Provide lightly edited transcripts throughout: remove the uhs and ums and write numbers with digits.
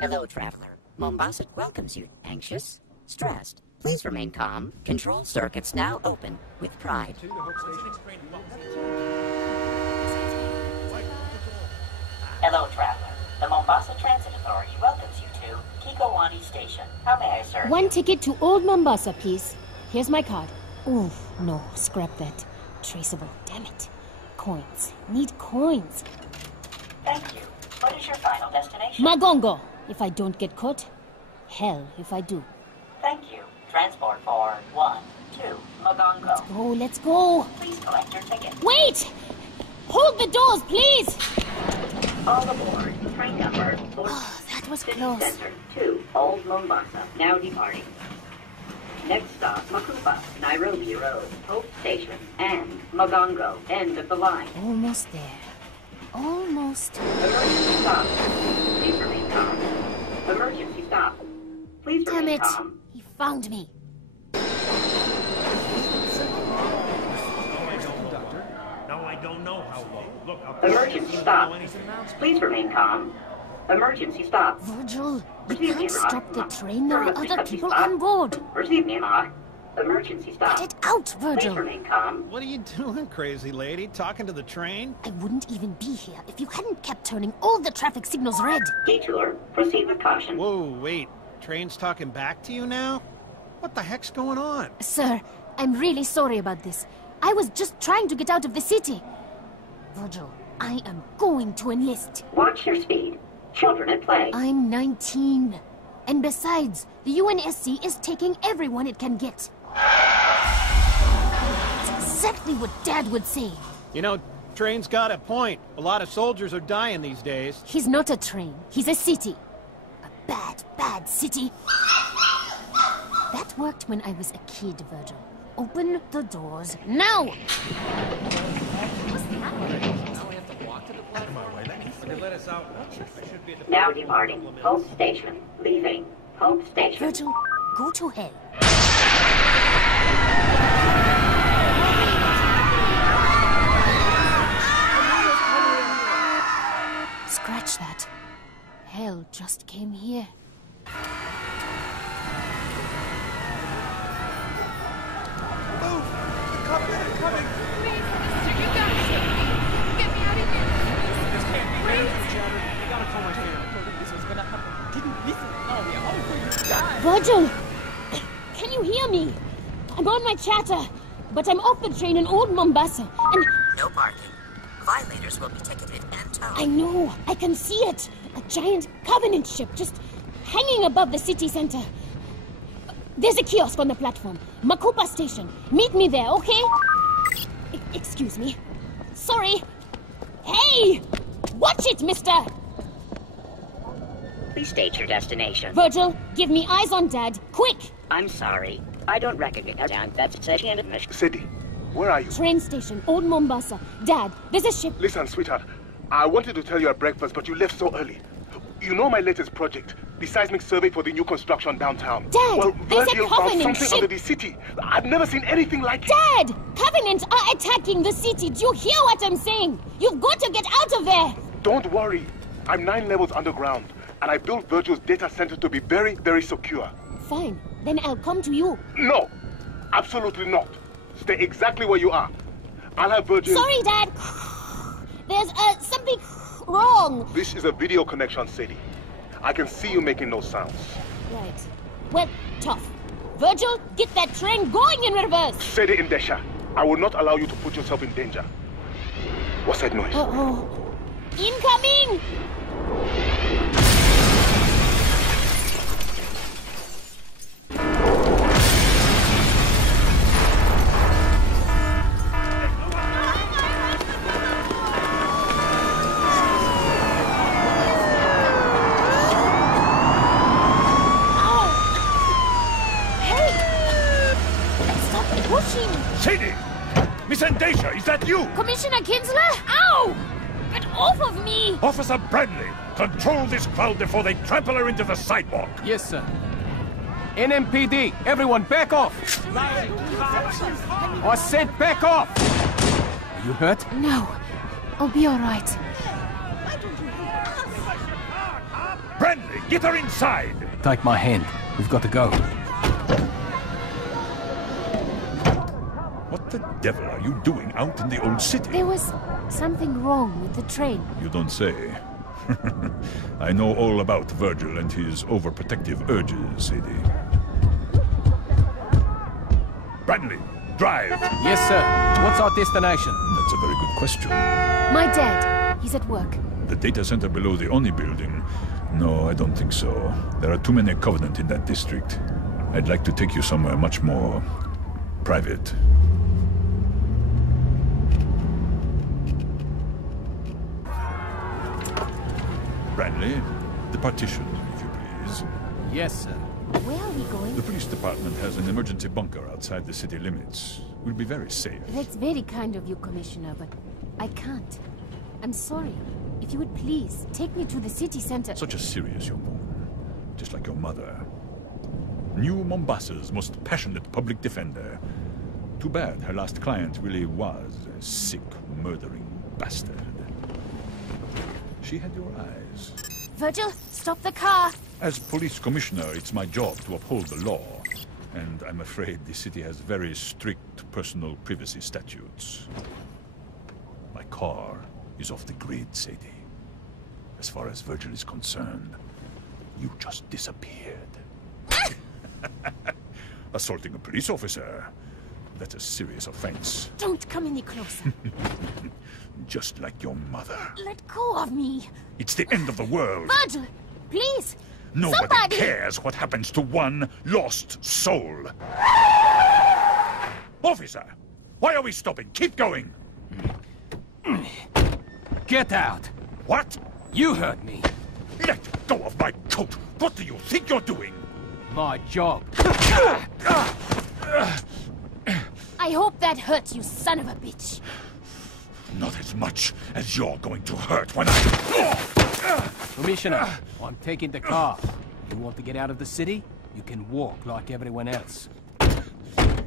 Hello, traveler. Mombasa welcomes you. Anxious? Stressed? Please remain calm. Control circuits now open with pride. Hello, traveler. The Mombasa Transit Authority welcomes you to Kikowani Station. How may I serve? One ticket to Old Mombasa, please. Here's my card. Ooh, no, scrap that. Traceable, damn it. Coins. Need coins. Thank you. What is your final destination? Magongo, if I don't get caught. Hell, if I do. Thank you. Transport for 1, 2, Magongo. Oh, let's go. Please collect your ticket. Wait! Hold the doors, please! All aboard. Train number 4. Oh, that was City close. Center to Old Mombasa. Now departing. Next stop, Makupa, Nairobi Road, Hope Station, and Magongo, end of the line. Almost there. Almost. Emergency stop. Please remain calm. Emergency stop. Please Damn remain it! calm. He found me. Emergency stop. Please remain calm. Emergency stop. Virgil, we Receive me, can't Rock. stop the train. There are Service other discussion people stop. on board. Receive me, Mark. Emergency stop. Get it out, Please Virgil. remain calm. What are you doing, crazy lady? Talking to the train? I wouldn't even be here if you hadn't kept turning all the traffic signals red. Detour. Proceed with caution. Whoa, wait. Train's talking back to you now? What the heck's going on? Sir, I'm really sorry about this. I was just trying to get out of the city. Virgil, I am going to enlist. Watch your speed. Children at play. I'm 19. And besides, the UNSC is taking everyone it can get. It's exactly what Dad would say. You know, train's got a point. A lot of soldiers are dying these days. He's not a train. He's a city. A bad, bad city. That worked when I was a kid, Virgil. Open the doors now! Now departing. Hope Station. Leaving. Hope Station. Virgil, go to hell. Scratch that. Hell just came here. Move! The cops are coming! Please, mister, you got to get me out of here. This can't be right. You gotta come right here. This was gonna happen. Didn't listen. Oh, we're all going to die. Virgil! Can you hear me? I'm on my chatter, but I'm off the train in Old Mombasa, and... No parking. Violators will be ticketed and towed. I know, I can see it. A giant Covenant ship just hanging above the city center. There's a kiosk on the platform. Makupa Station. Meet me there, okay? Excuse me. Sorry. Hey! Watch it, mister! Please state your destination. Virgil, give me eyes on Dad. Quick! I'm sorry. I don't recognize that station. Sadie, where are you? Train station, Old Mombasa. Dad, there's a ship. Listen, sweetheart. I wanted to tell you at breakfast, but you left so early. You know my latest project, the seismic survey for the new construction downtown. Dad, well, there's a Virgil found Covenant something ship. under the city. I've never seen anything like it. Dad! Covenant are attacking the city. Do you hear what I'm saying? You've got to get out of there! Don't worry. I'm 9 levels underground, and I built Virgil's data center to be very, very secure. Fine. Then I'll come to you. No, absolutely not. Stay exactly where you are. I'll have Virgil... Sorry, Dad. There's something wrong. This is a video connection, Sadie. I can see you making those sounds. Right. Well, tough. Virgil, get that train going in reverse. Sadie Indesha, I will not allow you to put yourself in danger. What's that noise? Uh-oh. Incoming! Sadie! Miss Andesha, is that you? Commissioner Kinsler? Ow! Get off of me! Officer Bradley, control this crowd before they trample her into the sidewalk. Yes, sir. NMPD, everyone back off! I said back off! Are you hurt? No. I'll be all right. Bradley! Bradley, get her inside! Take my hand. We've got to go. What the devil are you doing out in the old city? There was something wrong with the train. You don't say. I know all about Virgil and his overprotective urges, Sadie. Bradley, drive! Yes, sir. What's our destination? That's a very good question. My dad. He's at work. The data center below the Oni building? No, I don't think so. There are too many Covenant in that district. I'd like to take you somewhere much more private. Bradley, the partition, if you please. Yes, sir. Where are we going? The police department has an emergency bunker outside the city limits. We'll be very safe. That's very kind of you, Commissioner, but I can't. I'm sorry. If you would please, take me to the city center. Such a serious young woman, just like your mother. New Mombasa's most passionate public defender. Too bad her last client really was a sick, murdering bastard. She had your eyes. Virgil, stop the car! As police commissioner, it's my job to uphold the law. And I'm afraid the city has very strict personal privacy statutes. My car is off the grid, Sadie. As far as Virgil is concerned, you just disappeared. Assaulting a police officer, that's a serious offense. Don't come any closer. Just like your mother. Let go of me. It's the end of the world. Virgil, please. Nobody Somebody! cares what happens to one lost soul. Officer, why are we stopping? Keep going. Get out. What? You heard me. Let go of my coat. What do you think you're doing? My job. I hope that hurts, you son of a bitch. Not as much as you're going to hurt when I... Commissioner, I'm taking the car. You want to get out of the city? You can walk like everyone else.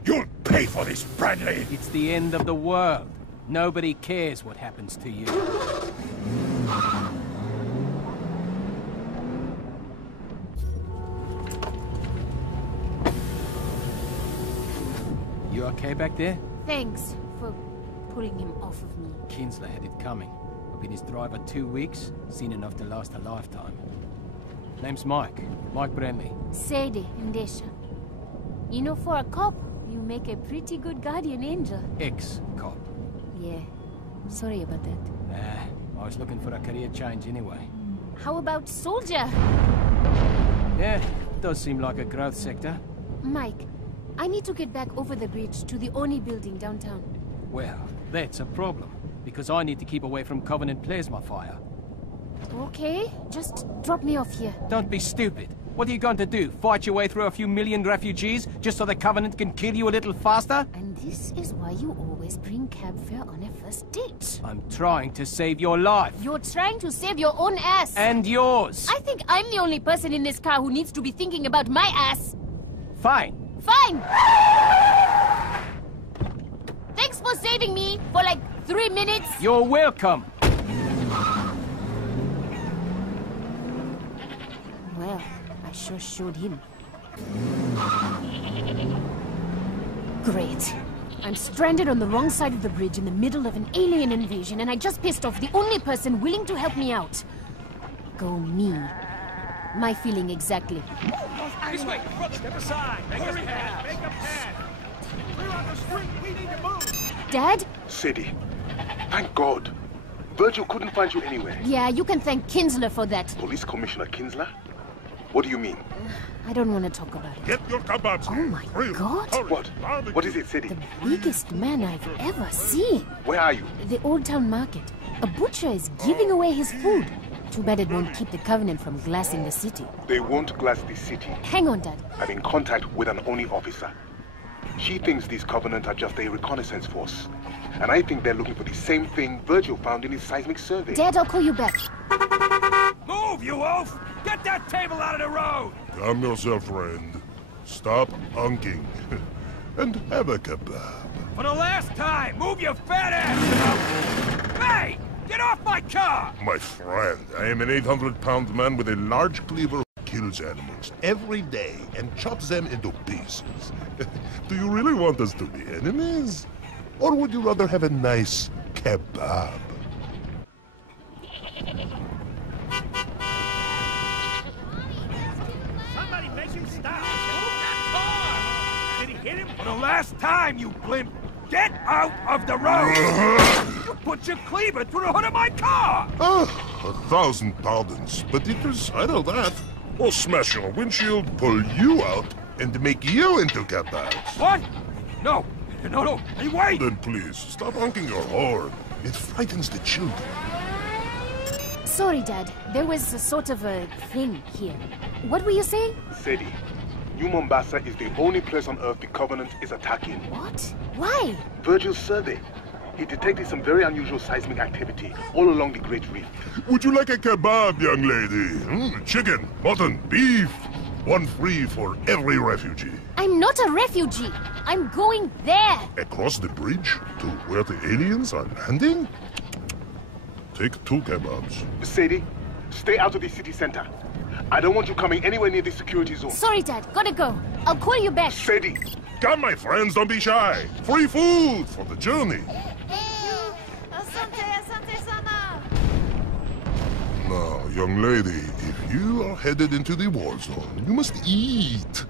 You'll pay for this, Bradley! It's the end of the world. Nobody cares what happens to you. You okay back there? Thanks for pulling him off of me. Kinsler had it coming. I've been his driver 2 weeks, seen enough to last a lifetime. Name's Mike. Mike Bradley. Sadie and Desha. You know, for a cop, you make a pretty good guardian angel. Ex-cop. Yeah. Sorry about that. I was looking for a career change anyway. How about soldier? Yeah, does seem like a growth sector. Mike, I need to get back over the bridge to the Oni building downtown. Well, that's a problem, because I need to keep away from Covenant plasma fire. Okay, just drop me off here. Don't be stupid. What are you going to do? Fight your way through a few million refugees just so the Covenant can kill you a little faster? And this is why you always bring cab fare on a first date. I'm trying to save your life. You're trying to save your own ass. And yours. I think I'm the only person in this car who needs to be thinking about my ass. Fine. Fine! Thanks for saving me for like 3 minutes. You're welcome. Well, I sure showed him. Great. I'm stranded on the wrong side of the bridge in the middle of an alien invasion, and I just pissed off the only person willing to help me out. Go me. My feeling exactly. This way! Step aside! Make a pad! Make a pad! We're on the street! We need to move! Dad? Sadie, thank God. Virgil couldn't find you anywhere. Yeah, you can thank Kinsler for that. Police Commissioner Kinsler? What do you mean? I don't want to talk about it. Get your kebabs! Oh my God! What? What is it, Sadie? The biggest man I've ever seen. Where are you? The Old Town Market. A butcher is giving away his food. Too bad it won't keep the Covenant from glassing the city. They won't glass the city. Hang on, Dad. I'm in contact with an Oni officer. She thinks these Covenant are just a reconnaissance force. And I think they're looking for the same thing Virgil found in his seismic survey. Dad, I'll call you back. Move, you oaf! Get that table out of the road! Calm yourself, friend. Stop hunking. And have a kebab. For the last time, move your fat ass! Hey! Get off my car! My friend, I am an 800-pound man with a large cleaver who kills animals every day and chops them into pieces. Do you really want us to be enemies? Or would you rather have a nice kebab? Somebody make him stop! That car! Did he hit him? For the last time, you blimp! Get out of the road! You put your cleaver through the hood of my car! 1,000 pardons, but it will settle that. Or smash your windshield, pull you out, and make you into kebabs. What? No! No! Hey, wait! Then please, stop honking your horn. It frightens the children. Sorry, Dad. There was a sort of a thing here. What were you saying? Sadie, New Mombasa is the only place on Earth the Covenant is attacking. What? Why? Virgil's survey. He detected some very unusual seismic activity all along the Great Reef. Would you like a kebab, young lady? Chicken, mutton, beef. One free for every refugee. I'm not a refugee. I'm going there. Across the bridge to where the aliens are landing? Take 2 kebabs. Sadie, stay out of the city center. I don't want you coming anywhere near the security zone. Sorry, Dad. Gotta go. I'll call you back. Sadie! Come, my friends, don't be shy. Free food for the journey. Now, young lady, if you are headed into the war zone, you must eat.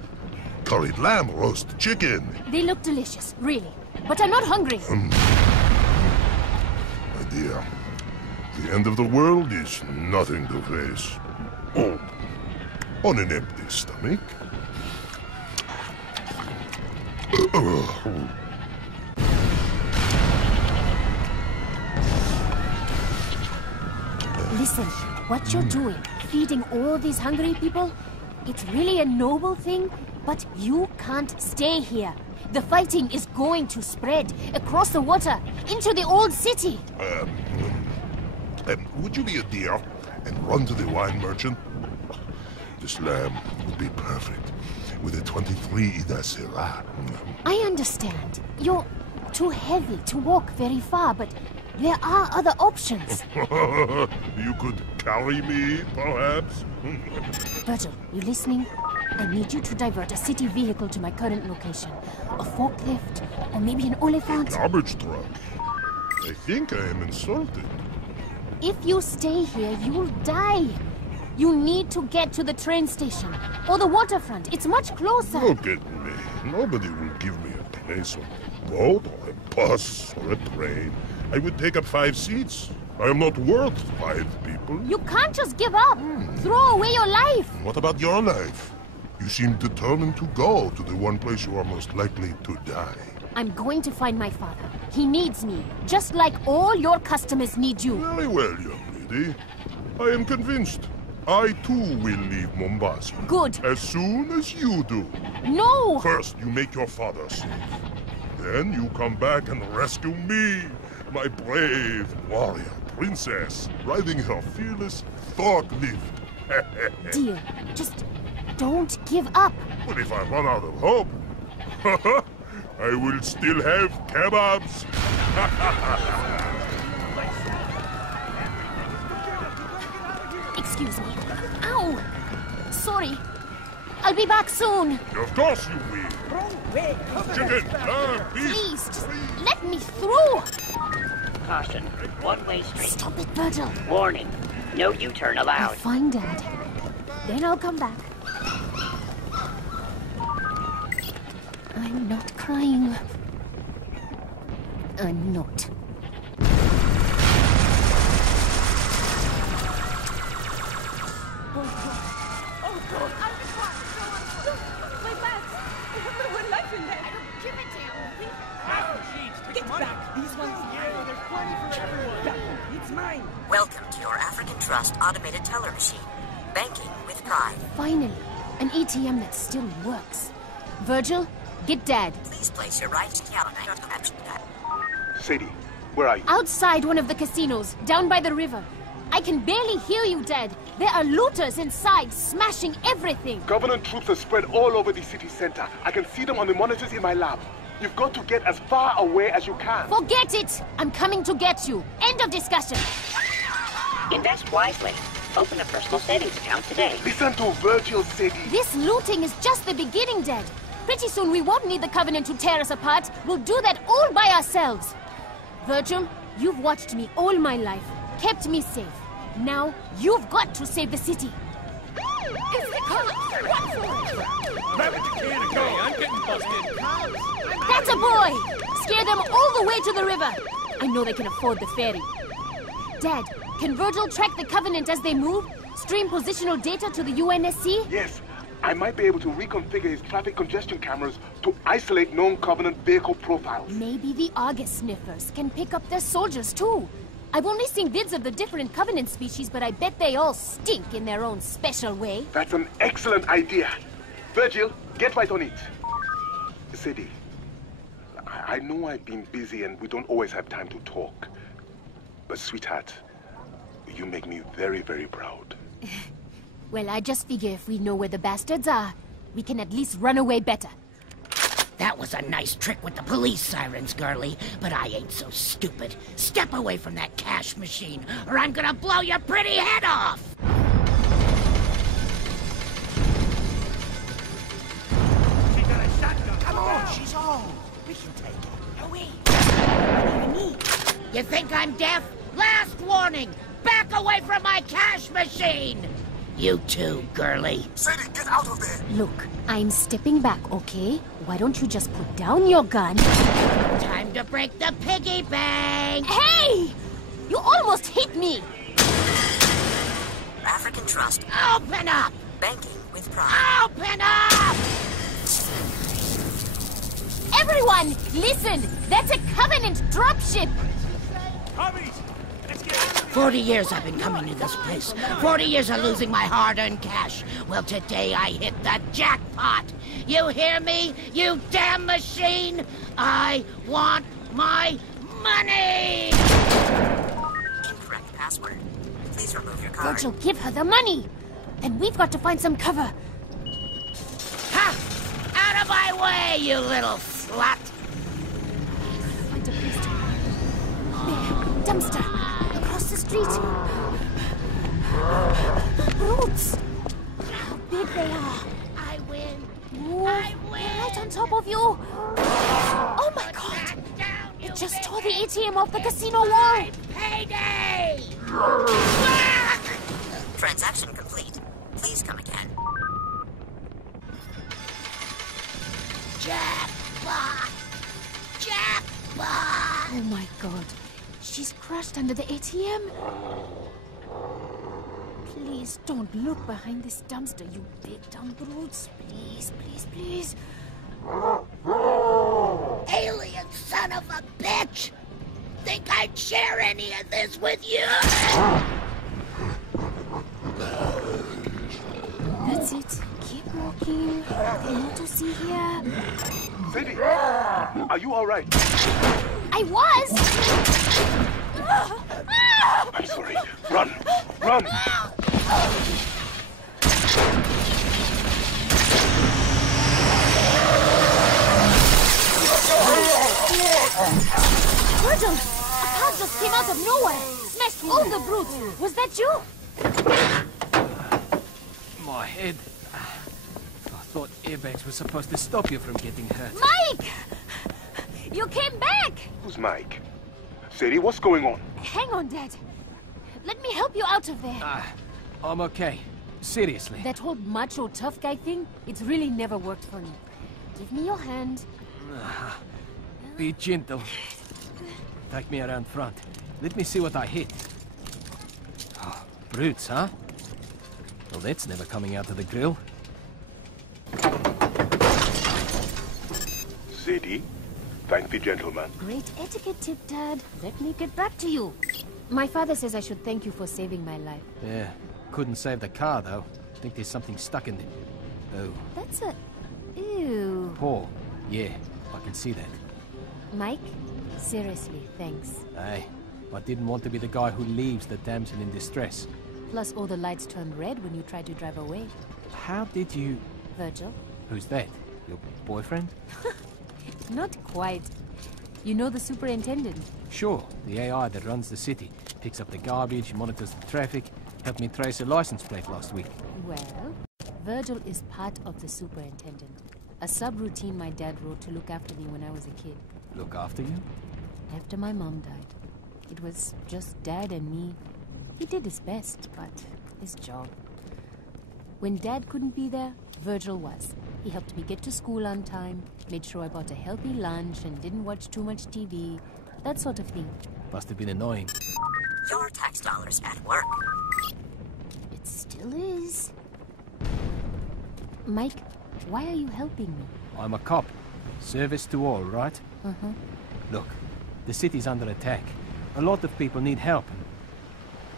Curried lamb, roast chicken. They look delicious, really. But I'm not hungry. My dear, the end of the world is nothing to face. Oh, on an empty stomach. Listen, what you're doing, feeding all these hungry people, it's really a noble thing, but you can't stay here. The fighting is going to spread across the water into the old city. Would you be a dear and run to the wine merchant? This lamb would be perfect with a 23 Ida Syrah. I understand. You're too heavy to walk very far, but there are other options. You could carry me, perhaps? Virgil, you listening? I need you to divert a city vehicle to my current location. A forklift, or maybe an oliphant. A garbage truck. I think I am insulted. If you stay here, you'll die. You need to get to the train station, or the waterfront. It's much closer. Look at me. Nobody will give me a place on a boat, or a bus, or a train. I would take up 5 seats. I am not worth 5 people. You can't just give up. Throw away your life. What about your life? You seem determined to go to the one place you are most likely to die. I'm going to find my father. He needs me, just like all your customers need you. Very well, young lady. I am convinced. I too will leave Mombasa. Good. As soon as you do. No! First, you make your father safe. Then you come back and rescue me, my brave warrior princess, riding her fearless forklift. Dear, just don't give up. But if I run out of hope, I will still have kebabs. Excuse me. Ow! Sorry. I'll be back soon. Of course you will. Chicken, beef. Please, just let me through. Caution. One-way street. Stop it, Virgil. Warning. No U-turn I'll allowed. find Dad. Then I'll come back. I'm not crying. I'm not. Welcome to your African Trust automated teller machine. Banking with pride. Finally, an ATM that still works. Virgil, get Dad. Please place your right hand on your connection. Sadie, where are you? Outside one of the casinos, down by the river. I can barely hear you, Dad. There are looters inside, smashing everything. Government troops are spread all over the city center. I can see them on the monitors in my lab. You've got to get as far away as you can. Forget it! I'm coming to get you. End of discussion. Invest wisely. Open a personal savings account today. Listen to Virgil, Sadie. This looting is just the beginning, Dad. Pretty soon we won't need the Covenant to tear us apart. We'll do that all by ourselves. Virgil, you've watched me all my life, kept me safe. Now, you've got to save the city. It's the cops! Run for it! Grab it, you can, and go. I'm getting busted. That's a boy! Scare them all the way to the river. I know they can afford the ferry. Dad, can Virgil track the Covenant as they move? Stream positional data to the UNSC? Yes. I might be able to reconfigure his traffic congestion cameras to isolate known Covenant vehicle profiles. Maybe the Argus sniffers can pick up their soldiers too. I've only seen vids of the different Covenant species, but I bet they all stink in their own special way. That's an excellent idea. Virgil, get right on it. Sadie, I know I've been busy and we don't always have time to talk. But sweetheart, you make me very, very proud. Well, I just figure if we know where the bastards are, we can at least run away better. That was a nice trick with the police sirens, girlie, but I ain't so stupid. Step away from that cash machine, or I'm gonna blow your pretty head off! She got a shotgun. Come on, she's home. We can take it. No, wait. What do you need? You think I'm deaf? Last warning! Back away from my cash machine! You too, girlie. Sadie, get out of there! Look, I'm stepping back, okay? Why don't you just put down your gun? Time to break the piggy bank! Hey! You almost hit me! African Trust. Open up! Banking with pride. Open up! Everyone, listen! That's a Covenant dropship! Hobbies! Let's get 40 years I've been coming to this place. 40 years of losing my hard-earned cash. Well, today I hit the jackpot. You hear me, you damn machine? I want my money! Incorrect password. Please remove your card. Virgil, give her the money! Then we've got to find some cover. Ha! Out of my way, you little slut! Find a place to hide. There, dumpster. Across the street. Roots! How big they are! I win! Ooh, I win! right on top of you! Oh my god! It just tore the ATM off the casino wall! Payday! Transaction complete. Please come again. Jackpot! Jackpot! Oh my god. She's crushed under the ATM. Please don't look behind this dumpster, you big dumb brutes. Please, please, please. Alien son of a bitch! Think I'd share any of this with you? That's it. Keep walking. Nothing more to see here. Sadie, are you all right? I was! I'm sorry. Run! Run! Virgil! A car just came out of nowhere! Smashed all the brutes! Was that you? My head. I thought airbags were supposed to stop you from getting hurt. Mike! You came back! Who's Mike? Sadie, what's going on? Hang on, Dad. Let me help you out of there. I'm okay. Seriously. That whole macho tough guy thing, it's really never worked for me. Give me your hand. Be gentle. Take me around front. Let me see what I hit. Oh, brutes, huh? Well, that's never coming out of the grill. Sadie, thank the gentleman. Great etiquette tip, Dad. Let me get back to you. My father says I should thank you for saving my life. Yeah, couldn't save the car, though. Think there's something stuck in it. Oh. That's a... Ew. Paul. Yeah, I can see that. Mike, seriously, thanks. Hey, I didn't want to be the guy who leaves the damsel in distress. Plus all the lights turned red when you tried to drive away. How did you... Virgil? Who's that? Your boyfriend? Not quite. You know the superintendent? Sure, the AI that runs the city. Picks up the garbage, monitors the traffic, helped me trace a license plate last week. Well, Virgil is part of the superintendent. A subroutine my dad wrote to look after me when I was a kid. Look after you? After my mom died. It was just Dad and me. He did his best, but his job. When Dad couldn't be there, Virgil was. He helped me get to school on time, made sure I bought a healthy lunch and didn't watch too much TV, that sort of thing. Must have been annoying. Your tax dollars at work. It still is. Mike, why are you helping me? I'm a cop. Service to all, right? Uh-huh. Look, the city's under attack. A lot of people need help.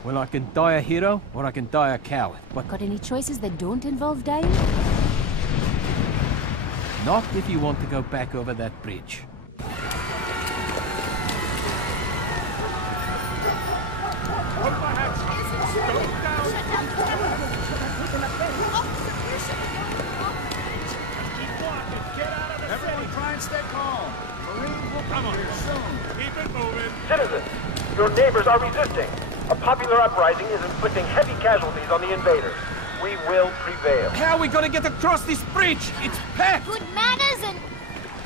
Well, I can die a hero, or I can die a coward. What? Got any choices that don't involve dying? Not if you want to go back over that bridge. Everyone try and stay calm. Marines will come here soon. Keep it moving. Citizens, your neighbors are resisting. A popular uprising is inflicting heavy casualties on the invaders. We will prevail. How are we gonna get across this bridge? It's packed! Good manners and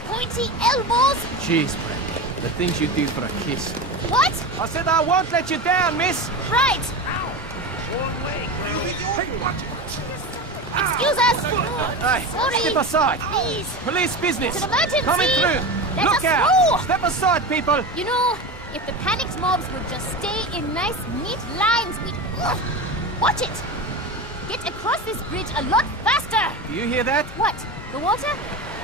pointy elbows. Jeez, Brent. The things you do for a kiss. What? I said I won't let you down, miss! Right. One way. Hey, watch it. Excuse us. Hey, Sorry. step aside. Please. Police business. It's an emergency. Coming through. Let Look us out. through. Step aside, people. You know, if the panicked mobs would just stay in nice, neat lines, we'd... Ugh. Watch it. Get across this bridge a lot faster. Do you hear that? What? The water?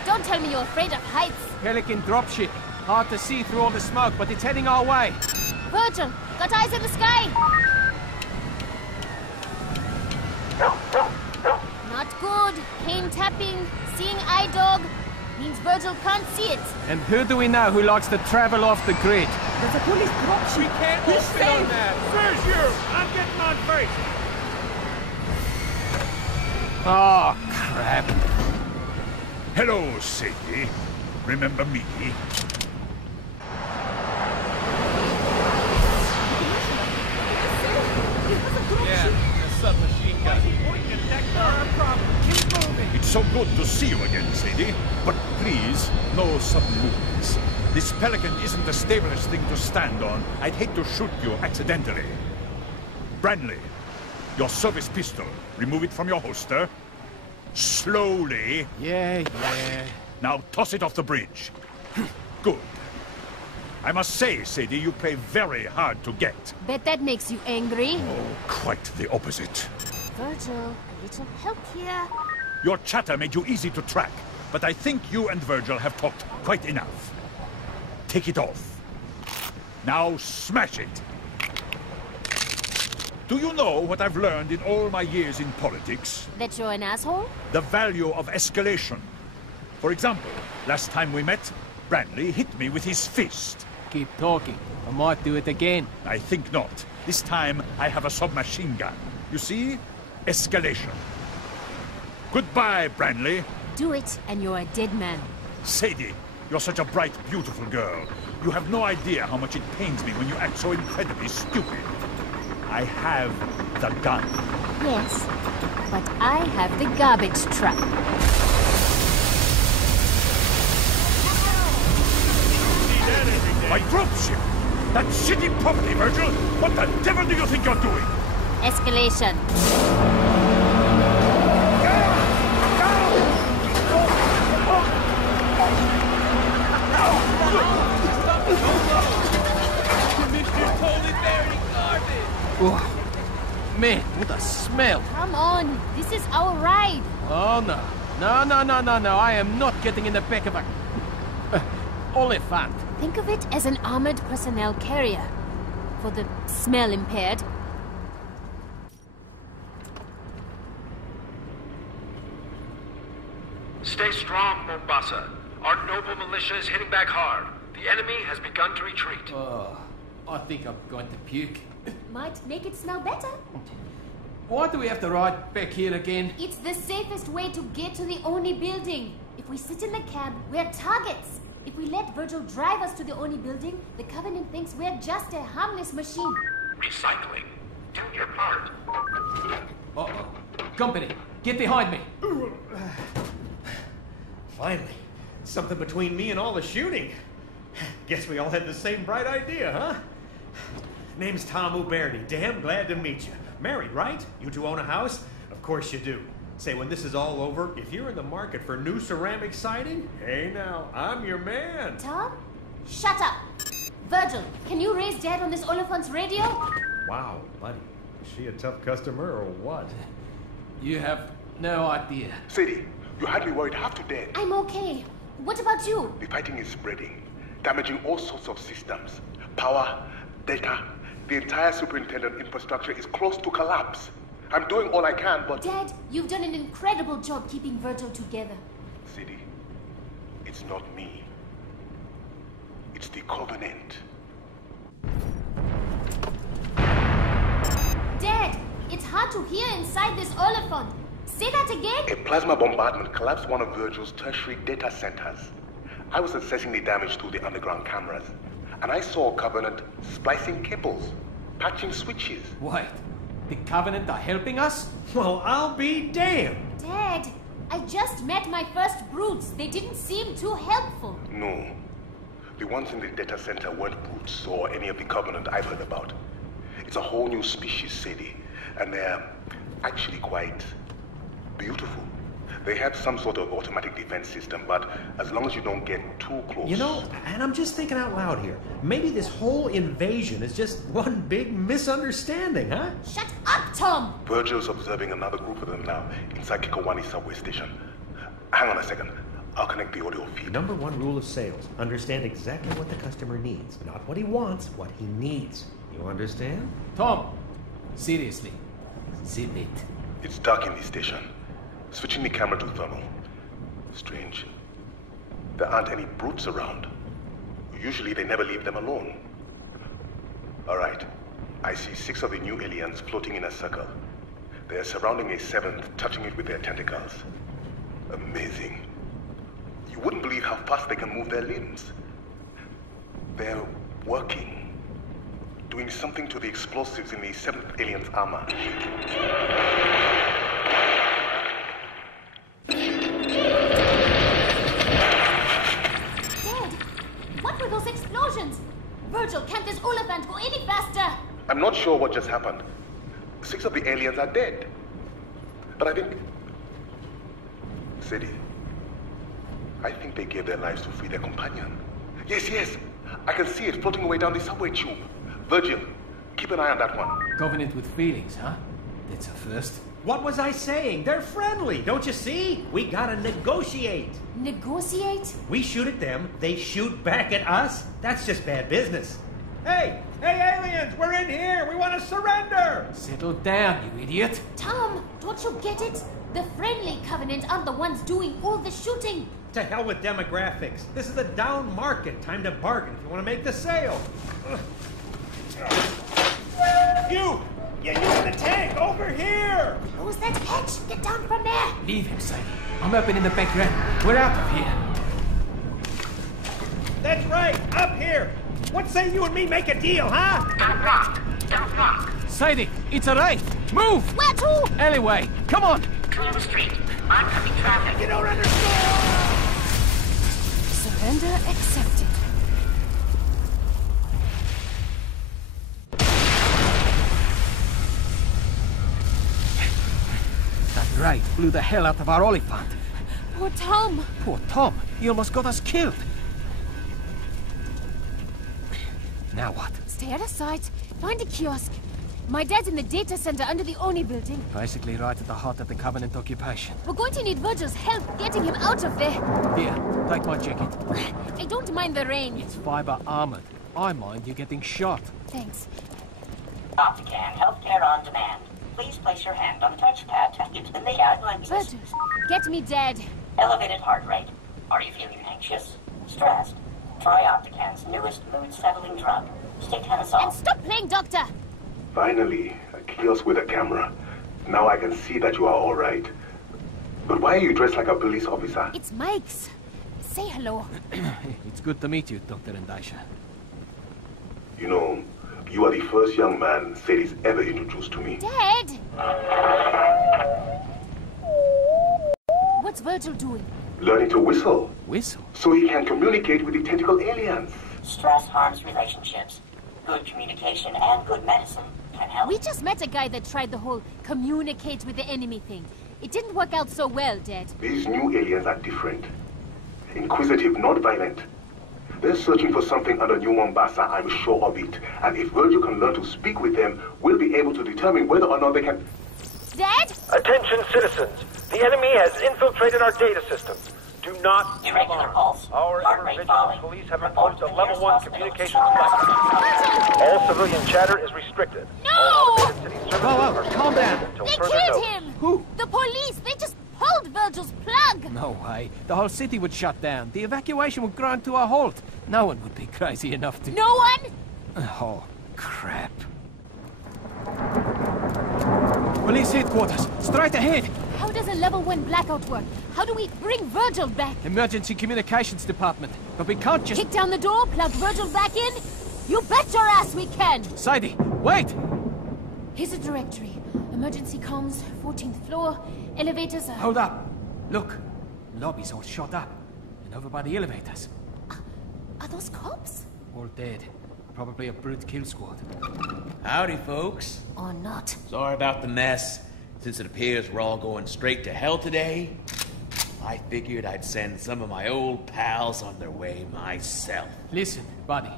Don't tell me you're afraid of heights. Pelican dropship. Hard to see through all the smoke, but it's heading our way. Virgil, got eyes in the sky. Not good. Cane tapping, seeing eye dog. Means Virgil can't see it. And who do we know who likes to travel off the grid? There's a police dropship. We can't He's open on safe. that. Where's you? I'm getting on base. Oh, crap. Hello, Sadie. Remember me? Yeah, the submachine gun. Keep moving. It's so good to see you again, Sadie. But please, no sudden movements. This Pelican isn't the stablest thing to stand on. I'd hate to shoot you accidentally. Branley, your service pistol. Remove it from your holster. Slowly. Yeah. Now toss it off the bridge. Good. I must say, Sadie, you play very hard to get. Bet that makes you angry. Oh, quite the opposite. Virgil, a little help here. Your chatter made you easy to track, but I think you and Virgil have talked quite enough. Take it off. Now smash it. Do you know what I've learned in all my years in politics? That you're an asshole? The value of escalation. For example, last time we met, Branley hit me with his fist. Keep talking. I might do it again. I think not. This time I have a submachine gun. You see? Escalation. Goodbye, Branley. Do it, and you're a dead man. Sadie, you're such a bright, beautiful girl. You have no idea how much it pains me when you act so incredibly stupid. I have the gun. Yes, but I have the garbage truck. My dropship! That shitty property, Virgil! What the devil do you think you're doing? Escalation. Oh, man, what a smell. Come on, this is our ride. Oh, no. No. I am not getting in the back of a... Oliphant. Think of it as an armored personnel carrier. For the smell impaired. Stay strong, Mombasa. Our noble militia is hitting back hard. The enemy has begun to retreat. Oh, I think I'm going to puke. Might make it smell better. Why do we have to ride back here again? It's the safest way to get to the Oni building. If we sit in the cab, we're targets. If we let Virgil drive us to the Oni building, the Covenant thinks we're just a harmless machine. Recycling. Do your part. Uh-oh. Company, get behind me. Finally. Something between me and all the shooting. Guess we all had the same bright idea, huh? Name's Tom Uberti. Damn glad to meet you. Married, right? You two own a house? Of course you do. Say, when this is all over, if you're in the market for new ceramic siding, hey now, I'm your man. Tom? Shut up! Virgil, can you raise Dad on this Oliphant's radio? Wow, buddy. Is she a tough customer or what? You have no idea. Sadie, you had me worried half to death. I'm okay. What about you? The fighting is spreading, damaging all sorts of systems. Power, data, the entire superintendent infrastructure is close to collapse. I'm doing all I can, but... Dad, you've done an incredible job keeping Virgil together. Sadie, it's not me. It's the Covenant. Dad, it's hard to hear inside this Oliphant. Say that again? A plasma bombardment collapsed one of Virgil's tertiary data centers. I was assessing the damage through the underground cameras, and I saw Covenant splicing cables, patching switches. Wait, the Covenant are helping us? Well, I'll be damned. Dad, I just met my first brutes. They didn't seem too helpful. No. The ones in the data center weren't brutes or any of the Covenant I've heard about. It's a whole new species, Sadie, and they're actually quite beautiful. They have some sort of automatic defense system, but as long as you don't get too close... You know, and I'm just thinking out loud here. Maybe this whole invasion is just one big misunderstanding, huh? Shut up, Tom! Virgil's observing another group of them now inside Kikowani subway station. Hang on a second. I'll connect the audio feed. Number one rule of sales. Understand exactly what the customer needs. Not what he wants, what he needs. You understand? Tom, seriously, zip it. It's dark in the station. Switching the camera to thermal. Strange. There aren't any brutes around. Usually they never leave them alone. Alright. I see 6 of the new aliens floating in a circle. They're surrounding a 7th, touching it with their tentacles. Amazing. You wouldn't believe how fast they can move their limbs. They're working. Doing something to the explosives in the 7th alien's armor. Explosions! Virgil, can't this Oliphant go any faster? I'm not sure what just happened. 6 of the aliens are dead. But I think... Sadie, I think they gave their lives to free their companion. Yes. I can see it floating away down the subway tube. Virgil, keep an eye on that one. Covenant with feelings, huh? That's a first. What was I saying? They're friendly, don't you see? We gotta negotiate. Negotiate? We shoot at them, they shoot back at us. That's just bad business. Hey, aliens, we're in here. We want to surrender. Settle down, you idiot. Tom, don't you get it? The friendly Covenant aren't the ones doing all the shooting. To hell with demographics. This is a down market. Time to bargain if you want to make the sale. You in the tank, over here! Close that hatch! Get down from there! Leave him, Sadie. I'm open in the background. We're out of here. That's right, up here! What say you and me make a deal, huh? Don't rock. Sadie, it's a raid. Move! Where to? Alleyway, come on! Clear the street. Oncoming traffic. You don't understand! Surrender accepted. Right, blew the hell out of our Oliphant. Poor Tom. Poor Tom. He almost got us killed. Now what? Stay out of sight. Find a kiosk. My dad's in the data center under the Oni building. Basically right at the heart of the Covenant occupation. We're going to need Virgil's help getting him out of there. Here, take my jacket. I don't mind the rain. It's fiber armored. I mind you getting shot. Thanks. Optican, healthcare on demand. Please place your hand on the touchpad to get to the guidelines. Virgil, get me Dad. Elevated heart rate. Are you feeling anxious? Stressed? Try Optican's newest mood-settling drug. Statenosol. And stop playing doctor! Finally, a kiosk with a camera. Now I can see that you are all right. But why are you dressed like a police officer? It's Mike's. Say hello. It's good to meet you, Dr. Ndaisha. You know, you are the first young man Sadie's ever introduced to me. Dad! What's Virgil doing? Learning to whistle. Whistle? So he can communicate with the tentacle aliens. Stress harms relationships. Good communication and good medicine can help. We just met a guy that tried the whole communicate with the enemy thing. It didn't work out so well, Dad. These new aliens are different. Inquisitive, not violent. They're searching for something under New Mombasa, I'm sure of it. And if Virgil can learn to speak with them, we'll be able to determine whether or not they can... Dad? Attention, citizens. The enemy has infiltrated our data systems. Do not be Irregular pulse. Our Heart rate vigilance falling. police have Report imposed a the level nearest 1 hospital. communications blackout. All civilian chatter is restricted. No! Whoa, calm down. Until They further killed notice. him! Who? The police! They just pulled Virgil's plug! No way. The whole city would shut down. The evacuation would grind to a halt. No one would be crazy enough to... No one? Oh, crap. Police headquarters. Straight ahead. How does a level 1 blackout work? How do we bring Virgil back? Emergency communications department. But we can't just... Kick down the door, plug Virgil back in? You bet your ass we can! Sadie, wait! Here's a directory. Emergency comms, 14th floor, elevators are... Hold up. Look. Lobby's all shot up. And over by the elevators. Are those cops? All dead. Probably a brute kill squad. Howdy, folks. Or not. Sorry about the mess. Since it appears we're all going straight to hell today, I figured I'd send some of my old pals on their way myself. Listen, buddy.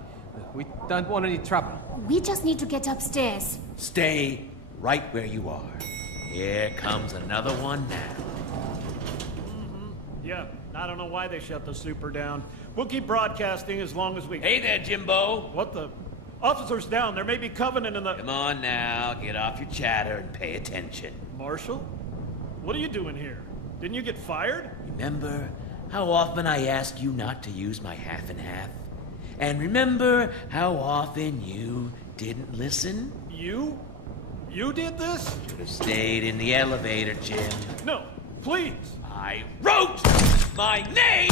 We don't want any trouble. We just need to get upstairs. Stay right where you are. Here comes another one now. Yeah, I don't know why they shut the super down. We'll keep broadcasting as long as we... Hey there, Jimbo. What the... Officers down, there may be Covenant in the... Come on now, get off your chatter and pay attention. Marshal? What are you doing here? Didn't you get fired? Remember how often I ask you not to use my half and half? And remember how often you didn't listen? You? You did this? Should have stayed in the elevator, Jim. No, please. I wrote my name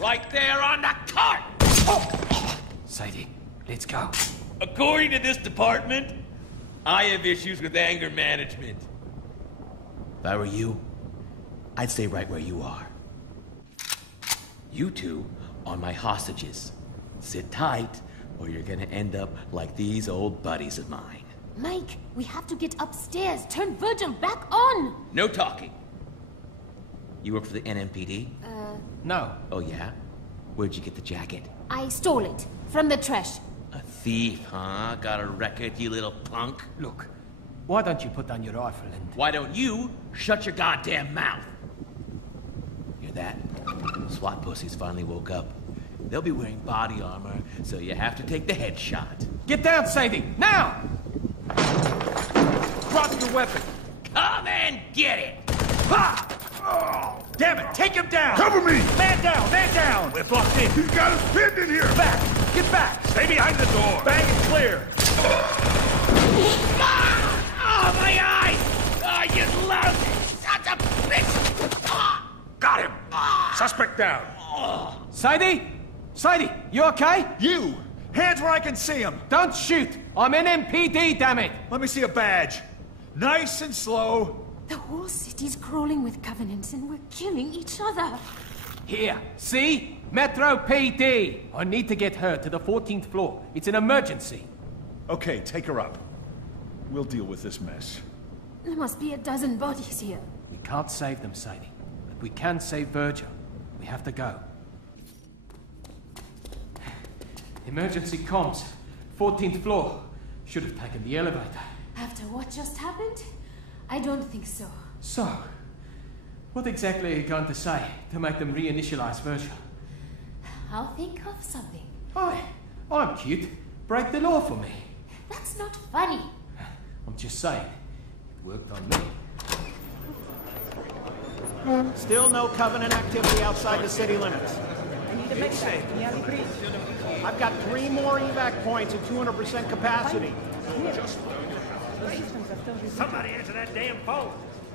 right there on the cart! Oh. Sadie, let's go. According to this department, I have issues with anger management. If I were you, I'd stay right where you are. You two are my hostages. Sit tight, or you're gonna end up like these old buddies of mine. Mike, we have to get upstairs. Turn Virgil back on. No talking. You work for the NMPD? No. Oh, yeah? Where'd you get the jacket? I stole it from the trash. A thief, huh? Got a record, you little punk? Look, why don't you put down your rifle and... Why don't you shut your goddamn mouth? Hear that? SWAT pussies finally woke up. They'll be wearing body armor, so you have to take the headshot. Get down, Sadie! Now! Drop your weapon! Come and get it! Ha! Oh, damn it! Take him down! Cover me! Man down! Man down! We're blocked in! He's got us pinned in here! Back! Get back! Stay behind the door! Bang and clear! Ah! Oh, my eyes! Ah, you lousy sons of bitch! Ah! Got him! Suspect down! Sadie? Sadie, you okay? You! Hands where I can see him! Don't shoot! I'm NMPD, damn it! Let me see a badge. Nice and slow. The whole city's crawling with covenants and we're killing each other. Here, see? Metro PD! I need to get her to the 14th floor. It's an emergency. Okay, take her up. We'll deal with this mess. There must be a dozen bodies here. We can't save them, Sadie. But we can save Virgil. We have to go. Emergency comms. 14th floor. Should have taken the elevator. After what just happened? I don't think so. So, what exactly are you going to say to make them reinitialize Virgil? I'll think of something. Hi, I'm cute. Break the law for me. That's not funny. I'm just saying. It worked on me. Still no Covenant activity outside the city limits. I've got 3 more evac points at 200% capacity. Somebody answer that damn phone.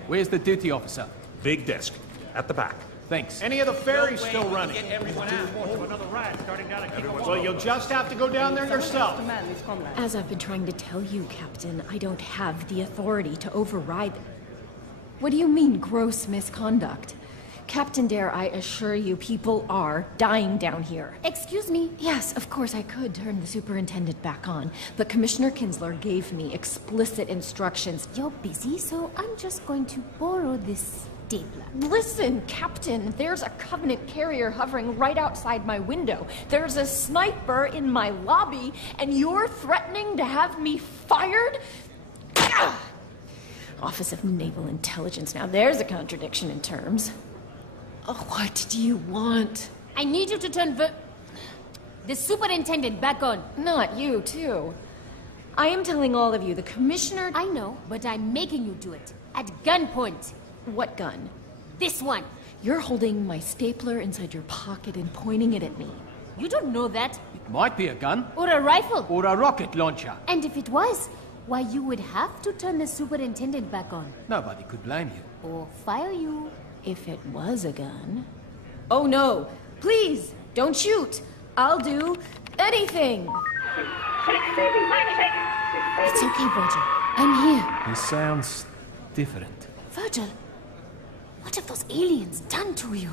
Where's the duty officer? Big desk. At the back. Thanks. Any of the ferries still running? Get everyone out. Another ride starting down at Well, you'll just have to go down there yourself. As I've been trying to tell you, Captain, I don't have the authority to override. What do you mean, gross misconduct? Captain Dare, I assure you, people are dying down here. Excuse me? Yes, of course I could turn the superintendent back on, but Commissioner Kinsler gave me explicit instructions. You're busy, so I'm just going to borrow this stapler. Listen, Captain, there's a Covenant carrier hovering right outside my window. There's a sniper in my lobby, and you're threatening to have me fired? Ugh! Office of Naval Intelligence. Now there's a contradiction in terms. Oh, what do you want? I need you to turn the superintendent back on. Not you, too. I am telling all of you, the commissioner... I know, but I'm making you do it. At gunpoint. What gun? This one. You're holding my stapler inside your pocket and pointing it at me. You don't know that. It might be a gun. Or a rifle. Or a rocket launcher. And if it was, why, you would have to turn the superintendent back on. Nobody could blame you. Or fire you. If it was a gun... Oh no! Please, don't shoot! I'll do anything! It's okay, Virgil. I'm here. He sounds different. Virgil, what have those aliens done to you?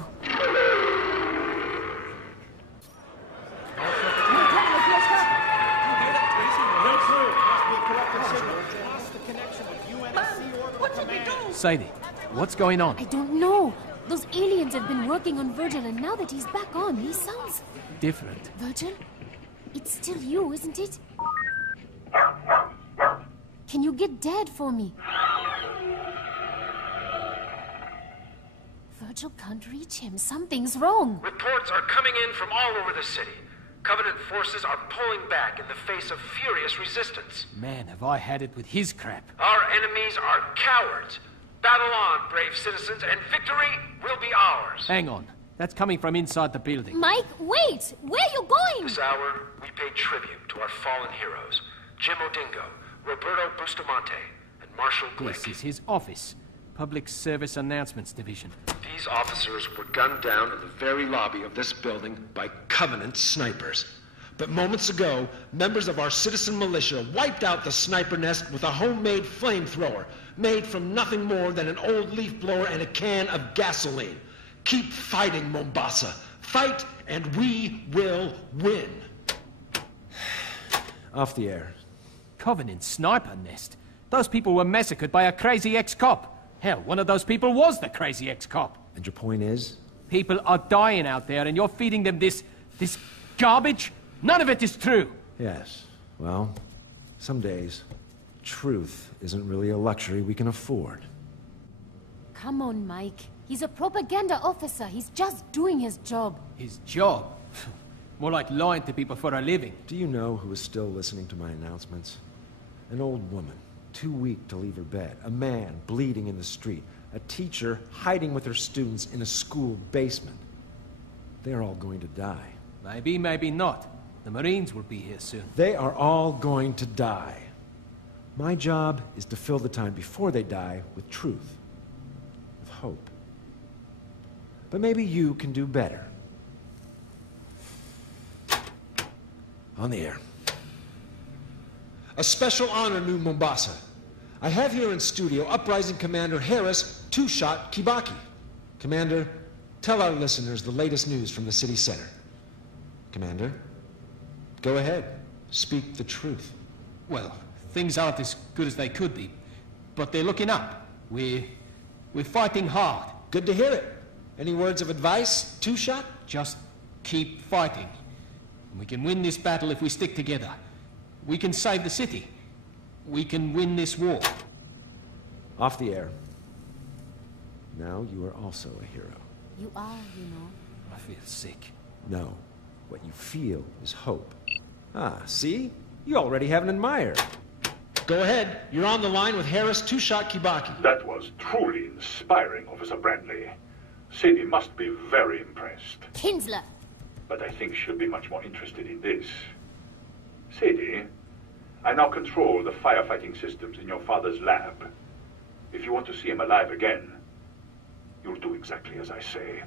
Sadie, what's going on? I don't know. Those aliens have been working on Virgil, and now that he's back on, he sounds... different. Virgil? It's still you, isn't it? Can you get Dad for me? Virgil can't reach him. Something's wrong. Reports are coming in from all over the city. Covenant forces are pulling back in the face of furious resistance. Man, have I had it with his crap. Our enemies are cowards. Battle on, brave citizens, and victory will be ours. Hang on. That's coming from inside the building. Mike, wait! Where are you going? This hour, we pay tribute to our fallen heroes. Jim Odingo, Roberto Bustamante, and Marshall Glick. This is his office. Public Service Announcements Division. These officers were gunned down in the very lobby of this building by Covenant snipers. But moments ago, members of our citizen militia wiped out the sniper nest with a homemade flamethrower, made from nothing more than an old leaf blower and a can of gasoline. Keep fighting, Mombasa. Fight, and we will win. Off the air. Covenant sniper nest? Those people were massacred by a crazy ex-cop. Hell, one of those people was the crazy ex-cop. And your point is? People are dying out there, and you're feeding them this garbage? None of it is true. Yes. Well, some days, truth isn't really a luxury we can afford. Come on, Mike. He's a propaganda officer. He's just doing his job. His job? More like lying to people for a living. Do you know who is still listening to my announcements? An old woman, too weak to leave her bed. A man bleeding in the street. A teacher hiding with her students in a school basement. They're all going to die. Maybe, maybe not. The Marines will be here soon. They are all going to die. My job is to fill the time before they die with truth. With hope. But maybe you can do better. On the air. A special honor, New Mombasa. I have here in studio Uprising Commander Harris Two-Shot Kibaki. Commander, tell our listeners the latest news from the city center. Commander, go ahead. Speak the truth. Well, things aren't as good as they could be, but they're looking up. We're fighting hard. Good to hear it. Any words of advice, Two-Shot? Just keep fighting. We can win this battle if we stick together. We can save the city. We can win this war. Off the air. Now you are also a hero. You are, you know. I feel sick. No. What you feel is hope. Ah, see? You already have an admirer. Go ahead. You're on the line with Harris Two-Shot Kibaki. That was truly inspiring, Officer Brandley. Sadie must be very impressed. Kinsler! But I think she'll be much more interested in this. Sadie, I now control the firefighting systems in your father's lab. If you want to see him alive again, you'll do exactly as I say.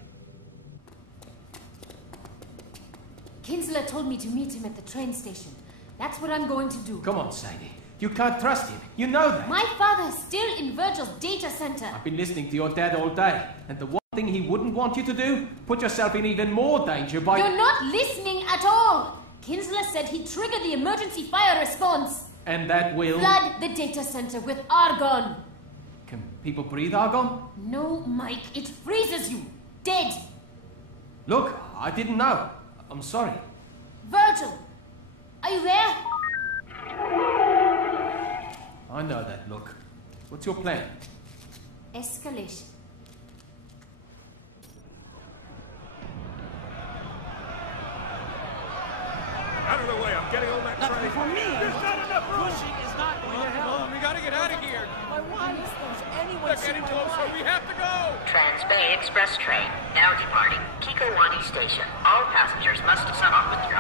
Kinsler told me to meet him at the train station. That's what I'm going to do. Come on, Sadie. You can't trust him. You know that. My father's still in Virgil's data center. I've been listening to your dad all day, and the one thing he wouldn't want you to do, put yourself in even more danger by... You're not listening at all. Kinsler said he'd trigger the emergency fire response. And that will... Flood the data center with argon. Can people breathe argon? No, Mike. It freezes you. Dead. Look, I didn't know. I'm sorry. Virgil, are you there? I know that look. What's your plan? Escalation. Out of the way, I'm getting on that train. For me, There's not enough room. pushing is not going to help. We gotta get out of here. Why is there anyone They're getting closer. We have to go. Trans-Bay Express train, now departing Kikowani Station. All passengers must sign off with your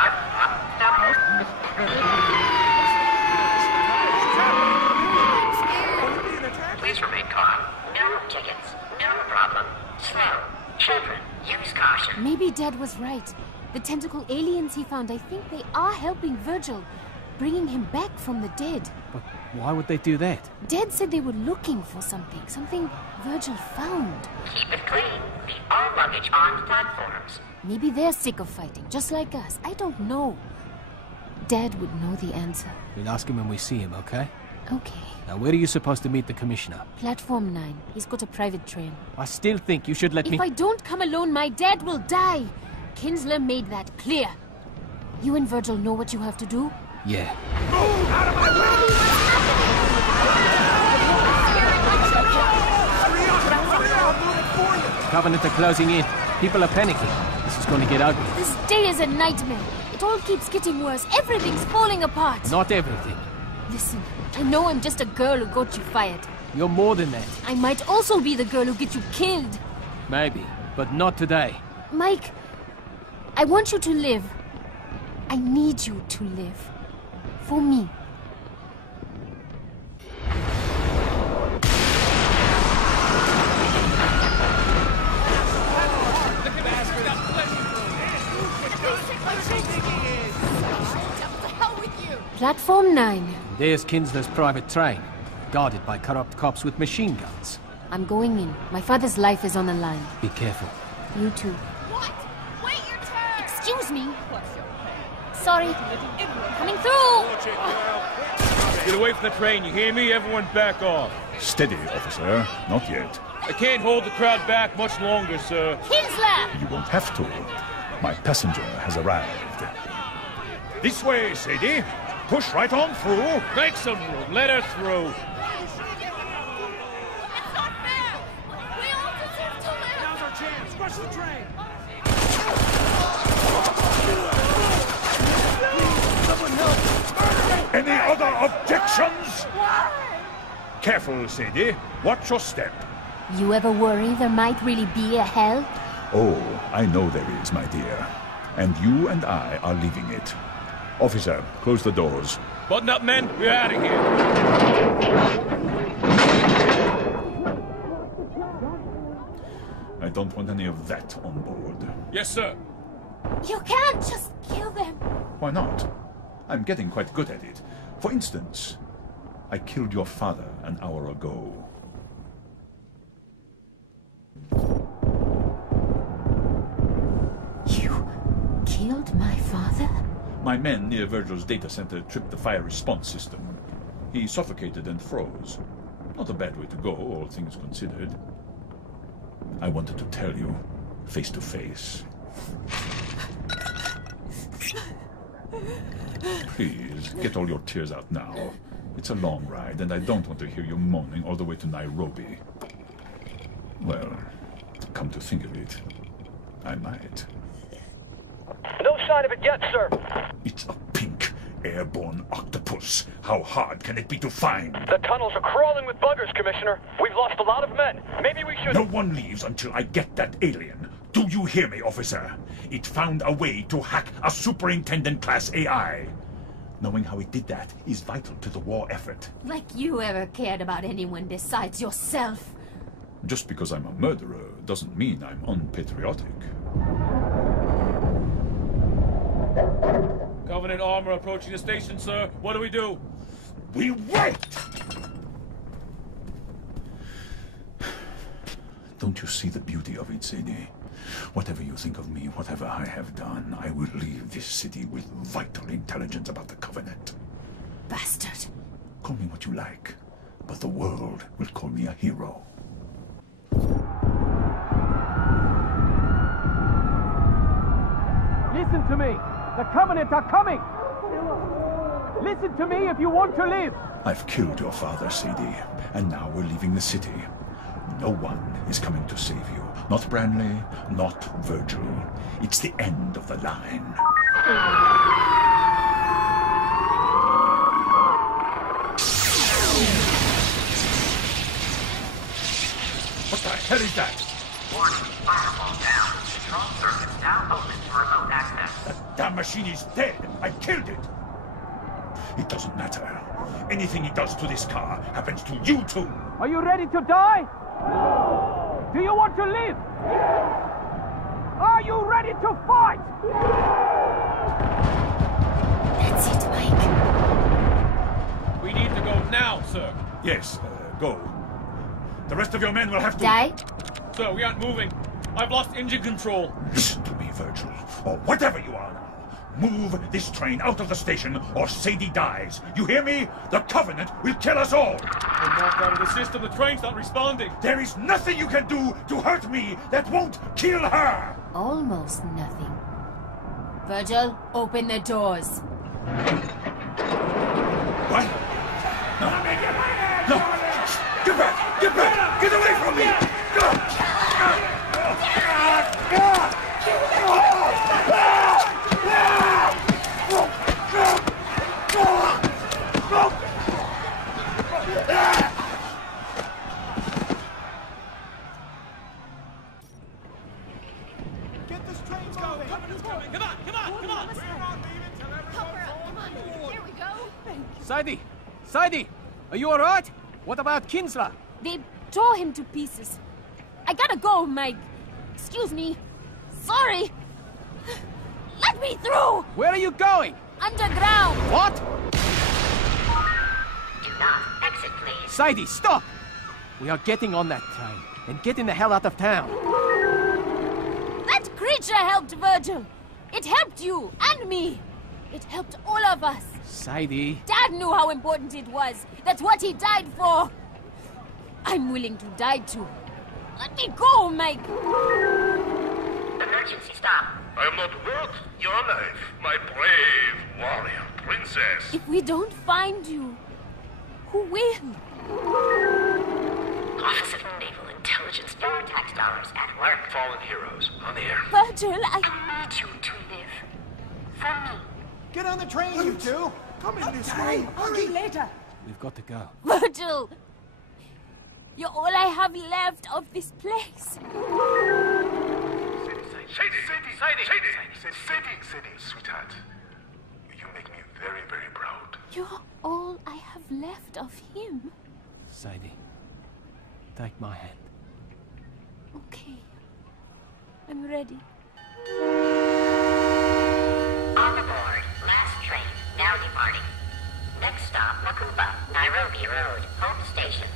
Please remain calm. No tickets. No problem. Slow. Children, use caution. Maybe Dad was right. The tentacle aliens he found, I think they are helping Virgil, bringing him back from the dead. But why would they do that? Dad said they were looking for something Virgil found. Keep it clean. Keep all luggage on platforms. Maybe they're sick of fighting, just like us. I don't know. Dad would know the answer. We'll ask him when we see him, okay? Okay. Now, where are you supposed to meet the commissioner? Platform 9. He's got a private train. I still think you should let me... If I don't come alone, my dad will die. Kinsler made that clear. You and Virgil know what you have to do? Yeah. Move out of my way! Covenant are closing in. People are panicking. This is going to get ugly. This day is a nightmare. It all keeps getting worse. Everything's falling apart. Not everything. Listen, I know I'm just a girl who got you fired. You're more than that. I might also be the girl who gets you killed. Maybe, but not today. Mike, I want you to live. I need you to live. For me. Platform 9. There's Kinsler's private train, guarded by corrupt cops with machine guns. I'm going in. My father's life is on the line. Be careful. You too. What? Wait your turn! Excuse me. Sorry. Coming through! Get away from the train, you hear me? Everyone back off. Steady, officer. Not yet. I can't hold the crowd back much longer, sir. Kinsler! You won't have to. My passenger has arrived. This way, Sadie. Push right on through. Make some room. Let her through. It's not fair! We all deserve to live! Now's our chance. Rush the train. Someone help! Any other objections? Why? Careful, Sadie. Watch your step. You ever worry there might really be a hell? Oh, I know there is, my dear. And you and I are leaving it. Officer, close the doors. Button up, men. We're out of here. I don't want any of that on board. Yes, sir. You can't just kill them. Why not? I'm getting quite good at it. For instance, I killed your father an hour ago. You killed my father? My men near Virgil's data center tripped the fire response system. He suffocated and froze. Not a bad way to go, all things considered. I wanted to tell you, face to face. Please, get all your tears out now. It's a long ride, and I don't want to hear you moaning all the way to Nairobi. Well, come to think of it, I might. No sign of it yet, sir. It's a pink, airborne octopus. How hard can it be to find? The tunnels are crawling with buggers, Commissioner. We've lost a lot of men. Maybe we should... No one leaves until I get that alien. Do you hear me, officer? It found a way to hack a superintendent-class AI. Knowing how it did that is vital to the war effort. Like you ever cared about anyone besides yourself. Just because I'm a murderer doesn't mean I'm unpatriotic. Covenant armor approaching the station, sir. What do we do? We wait! Don't you see the beauty of it, Sadie? Whatever you think of me, whatever I have done, I will leave this city with vital intelligence about the Covenant. Bastard. Call me what you like, but the world will call me a hero. Listen to me! The Covenant are coming! Listen to me if you want to live! I've killed your father, Sadie, and now we're leaving the city. No one is coming to save you. Not Branley, not Virgil. It's the end of the line. What the hell is that? Warning, firewall down. Control circuits now open for remote access. That damn machine is dead. I killed it. It doesn't matter. Anything he does to this car happens to you too. Are you ready to die? Do you want to live? Are you ready to fight? That's it, Mike. We need to go now, sir. Yes, go. The rest of your men will have to... Die? Sir, we aren't moving. I've lost engine control. Listen to me, Virgil, or whatever you are now. Move this train out of the station, or Sadie dies. You hear me? The Covenant will kill us all. I'm knocked out of the system. The train's not responding. There is nothing you can do to hurt me that won't kill her. Almost nothing. Virgil, open the doors. What? No. No. Get back! Get back! Get away from me! Get this train going! Covenant's coming! Come on! Come on! Come on! Here we go. Sadie! Sadie! Are you alright? What about Kinsler? They tore him to pieces. I gotta go, Mike. Excuse me. Sorry. Let me through! Where are you going? Underground! What? Do not exit, please. Sadie, stop! We are getting on that train and getting the hell out of town. That creature helped Virgil. It helped you and me. It helped all of us. Sadie. Dad knew how important it was. That's what he died for. I'm willing to die too. Let me go, Mike. Emergency stop. I am not worth your life, my brave warrior princess. If we don't find you, who will? Office of Naval Intelligence. Your tax dollars at work. Fallen heroes on the air. Virgil, I need you to live. For me. Get on the train, you two! Come in this way! Hurry! Later. We've got to go. Virgil! You're all I have left of this place. Sadie, sweetheart. You make me very, very proud. You're all I have left of him. Sadie, take my hand. Okay. I'm ready. On the board. Last train. Now departing. Next stop, Makuba, Nairobi Road, home station.